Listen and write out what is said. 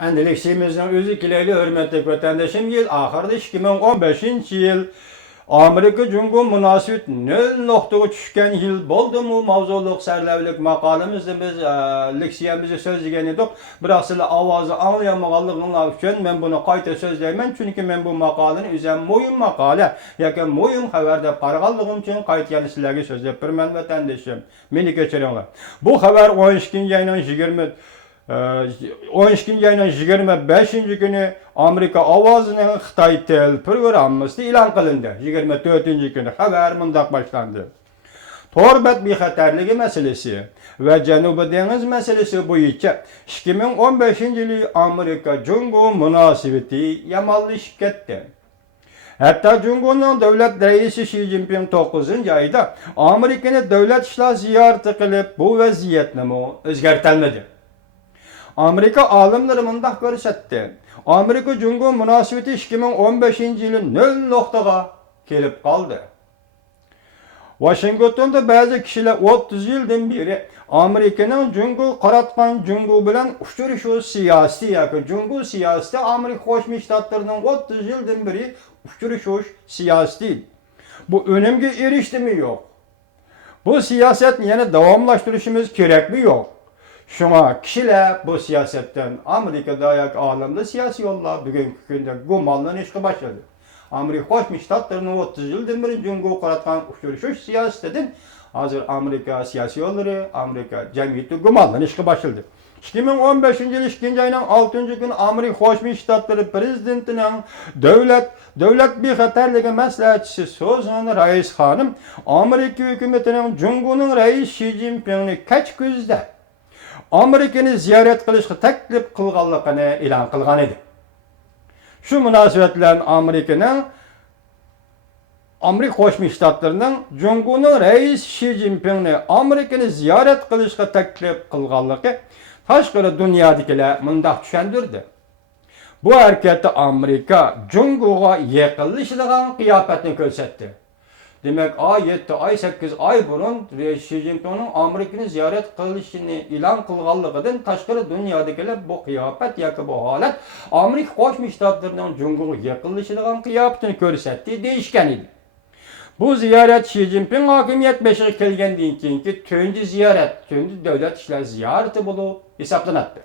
Endilikçimizin özü kileyli hürmetli vatandaşım yıl ahırda 2015 yıl Amerika Cumhur münasibet nöl noktaya düşken yıl boldu mu mavzuluk serlevlik makalimizde biz leksiyemizi sözleyen edik. Biroq sizlar avazı anlayamağanlığınlar üçün ben bunu qayta sözleymen çünkü ben bu makalını üzem muhim makale yoki muhim xabarda qarag'anligim uchun qayta yana sizlarga so'zlab turman vatandaşım. Meni kechiringlar. Bu xabar 12 ayning 20 12 ayının 25. günü Amerika Ovozinin Xitoy Tel programmasida e'lon qilindi. 24. günü xabar mundaq başlandı. Torbat bexatarligi masalasi va Janubiy dengiz masalasi bo'yicha 2015 yili Amerika Cumhur munosabati yomonlashib ketdi. Hatta Cumhur'un devlet reisi Xi Jinping 9. ayda Amerika'nın devlet işler ziyareti qilib bu vaziyatni o'zgartirmadi. Amerika alimleri mundaq ko'rsatdi. Amerika Cumhur münasibeti 2015 yılı 0 noktaya kelib qoldi. Washingtonda bazı kişiler 30 yıldan beri Amerika'nın Cumhur qaratgan Cumhur bilan uchrashuv siyasi yoki Cumhur siyaseti Amerika Qo'shma Shtatlarının 30 yıldan beri uchrashuv siyasi. Bu önemga erişdi mi yok? Bu siyasetni yana davomlashtirishimiz kerak mi yok? Şuna kişiler bu siyasetten Amerika'da yoki olamda siyasi yollar bugungi kunda gumonlanishga başladı. Amerika Qo'shma Shtatlarının 30 yıldan beri Cumhur qaratgan uchrashuv siyasetidan hozir Amerika siyasi yolları, Amerika jamiyati gumonlanishga başladı. 2015 yıl 2. ayının 6. günü Amerika Qo'shma Shtatları prezidentining devlet bexatarligi maslahatchisi Suzan Rice xonim Amerika hukumatining Cumhurning raisi Xi Jinpingni kech kuzda Amerika'nı ziyaret qilishga taklif qilganligini e'lon qilgan edi. Shu munosabat bilan Amerika Qo'shma Shtatlarının Cumhurning raisi Xi Jinpingni Amerika'ni ziyaret qilishga taklif qilganligi tashqari dunyodikilar mundaq tushundirdi. Bu harekette Amerika Cumhurga yaqinlashadigan qiyofatni ko'rsatdi. Demek ay 7, ay 8 ay burun Xi Jinping'in Amerika'nı ziyaret qilishini e'lon qilganligidan tashqari dunyodikilar bu qiyofat yoki bu holat Amerika Qo'shma Shtatlarining Cumhurga yaqinlashadigan qiyofatini ko'rsatdi deyishgan edi. Bu ziyaret Xi Jinping hokimiyat beshiga kelgandan keyingi tunji ziyaret, tunji davlat ishlar ziyarati bo'lib hisoblanadi.